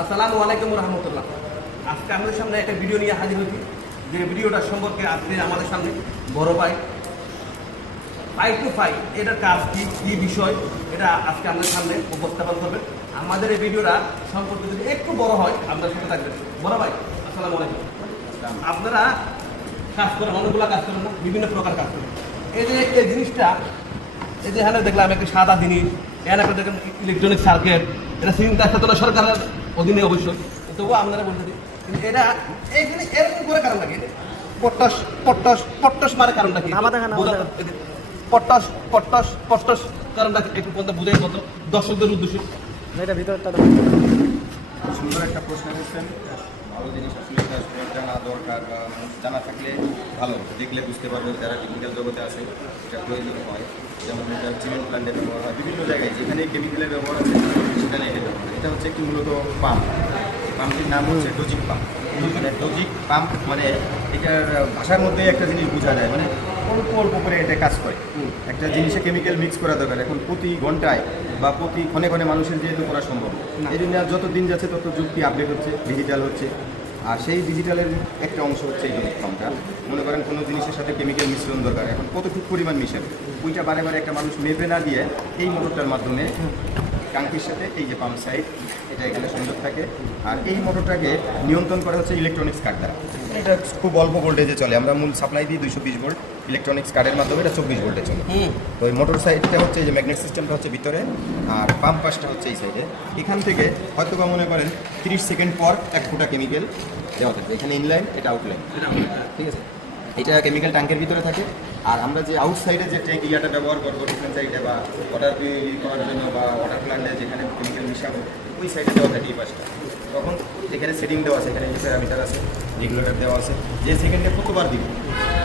আসসালামু আলাইকুম রহমতুল্লাহ। আজকে আমাদের সামনে একটা ভিডিও নিয়ে হাজির হয়েছি, যে ভিডিওটা সম্পর্কে আজকে আমাদের সামনে বড় ভাই 5 to 5 এটার কাজ কি বিষয় এটা আজকে আমাদের সামনে উপস্থাপন করবেন। আমাদের এই ভিডিওটা সম্পর্কে যদি একটু বড় হয় আপনার সাথে থাকবেন। বড় ভাই আসসালামু আলাইকুম। আপনারা কাজ করেন, অনেকগুলো কাজ করেন না, বিভিন্ন প্রকার কাজ করেন। এই যে এই জিনিসটা, এই যে এখানে দেখলাম একটা সাদা জিনিস, এখানে একটা দেখেন ইলেকট্রনিক সার্কিট, এটা চিন্তা সাথে সরকারের অধীনে অবশ্যই, তবুও আপনারা বলতে দিই কিন্তু এটা এই জিনিস এরকম করে কারণ লাগে পট্টস পট্টস পট্টস মারে কারণটা কি? পট্টস পট্টস পট্টস কারণটা একটু পর্যন্ত বুঝাই কত দর্শকদের উদ্দেশ্যে এটা ভিতরটা সুন্দর একটা প্রশ্ন করছেন। ভালো জিনিস আসলে এটা জানা দরকার, বা মানুষ জানা থাকলে ভালো, দেখলে বুঝতে পারবে যারা টেকনিক্যাল জগতে আছে এটা প্রয়োজন হয়। যেমন এটা সিমেন্ট প্ল্যান্টে ব্যবহার হয়, বিভিন্ন জায়গায় যেখানে কেমিক্যালের ব্যবহার আছে সেখানে এটা ব্যবহার হয়। এটা হচ্ছে একটি মূলত পাম্প। পাম্পটির নাম হচ্ছে ডোজিক পাম্প। মানে ডোজিক পাম্প মানে এটার ভাষার মধ্যে একটা জিনিস বোঝা যায়, মানে অল্প অল্প করে এটা কাজ করে। একটা জিনিসে কেমিক্যাল মিক্স করা দরকার। এখন প্রতি ঘন্টায় বা প্রতি ক্ষণে ক্ষণে মানুষের যেহেতু করা সম্ভব, এই জন্য যত দিন যাচ্ছে তত যুক্তি আপডেট হচ্ছে, ডিজিটাল হচ্ছে। আর সেই ডিজিটালের একটা অংশ হচ্ছে এই ডোজিক পাম্পটা। মনে করেন কোনো জিনিসের সাথে কেমিক্যাল মিশ্রণ দরকার, এখন কতটুকু পরিমাণ মিশাবে ওইটা বারে বারে একটা মানুষ মেপে না দিয়ে এই মোটরটার মাধ্যমে টাঙ্কির সাথে এই যে পাম্প সাইড এটা এখানে সংযোগ থাকে। আর এই মোটরটাকে নিয়ন্ত্রণ করা হচ্ছে ইলেকট্রনিক্স কার্ড দ্বারা। এটা খুব অল্প ভোল্টেজে চলে। আমরা মূল সাপ্লাই দিই 220 ভোল্ট, ইলেকট্রনিক্স কার্ডের মাধ্যমে এটা 24 ভোল্টে চলে। তো এই মোটর সাইডটা হচ্ছে যে ম্যাগনেট সিস্টেমটা হচ্ছে ভিতরে, আর পাম্প পাশটা হচ্ছে এই সাইডে। এখান থেকে হয়তো বা মনে করেন 30 সেকেন্ড পর এক ফোঁটা কেমিক্যাল দেওয়া থাকে। এখানে ইনলাইন, এটা আউটলাইন, ঠিক আছে। এটা কেমিক্যাল ট্যাঙ্কের ভিতরে থাকে। আর আমরা যে আউটসাইডে যে ট্যাঙ্ক ইয়াটা ব্যবহার করবো ডিফেন্স সাইডে বা ওয়াটার করার জন্য বা ওয়াটার প্ল্যান্টে যেখানে কেমিক্যাল মিশাবো ওই সাইডে দেওয়া থাকে এই পাশটা। তখন এখানে সেটিং দেওয়া আছে, এখানে যে প্যারামিটার আছে, রেগুলেটর দেওয়া আছে, যে সেকেন্ডে কতবার দিবে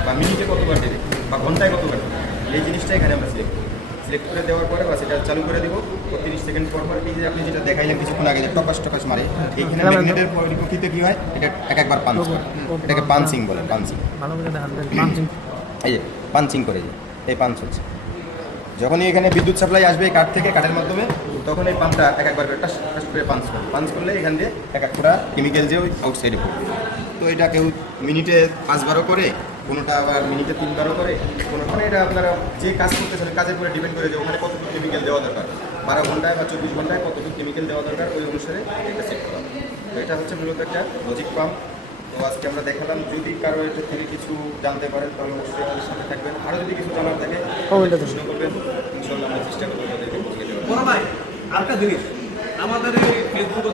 বা মিনিটে কতবার দেবে বা ঘন্টায় কতবার দেবে, এই জিনিসটা এখানে আমরা সিলেক্ট করে দেওয়ার পরে বা সেটা চালু করে দেবো। 30 সেকেন্ড পর পর এই যে আপনি যেটা দেখাইলেন কিছুক্ষণ আগে যে টকাস মারে, এইখানে ম্যাগনেটের পরিপ্রেক্ষিতে কী হয়, এটা একবার পাঞ্চ করে, এটাকে পাঞ্চিং বলে। পাঞ্চিং এই যে পাঞ্চিং করে, এই পাঞ্চ হচ্ছে যখনই এখানে বিদ্যুৎ সাপ্লাই আসবে কাঠ থেকে, কাঠের মাধ্যমে, তখন এই পাম্পটা একবার করে টাস টাস করে পাঞ্চ করলে এখান দিয়ে এক ফোঁটা কেমিক্যাল যে ওই আউটসাইডে পড়বে। তো এটা কেউ মিনিটে 5-12 করে, কোনোটা আবার মিনিটে 3-12 করে, কোনোখানে এটা আপনারা যে কাজ করতেছেন কাজের উপরে ডিপেন্ড করে যে ওখানে কতটুকু কেমিক্যাল দেওয়া দরকার, 12 ঘন্টায় বা 24 ঘন্টায় কতটুকু কেমিক্যাল দেওয়া দরকার, ওই অনুসারে এটা সেট করা। তো এটা হচ্ছে মূলত একটা লজিক পাম্প। তো আজকে আমরা দেখালাম, যদি কারো এটা থেকে কিছু জানতে পারেন তাহলে অবশ্যই আমাদের সাথে থাকবেন। আরও যদি কিছু জানার থাকে প্রশ্ন করবেন, ইনশাআল্লাহ আমরা চেষ্টা করবো তাদেরকে বুঝিয়ে দেওয়ার। বড় ভাই আরেকটা জিনিস, আমাদের এই ফেসবুক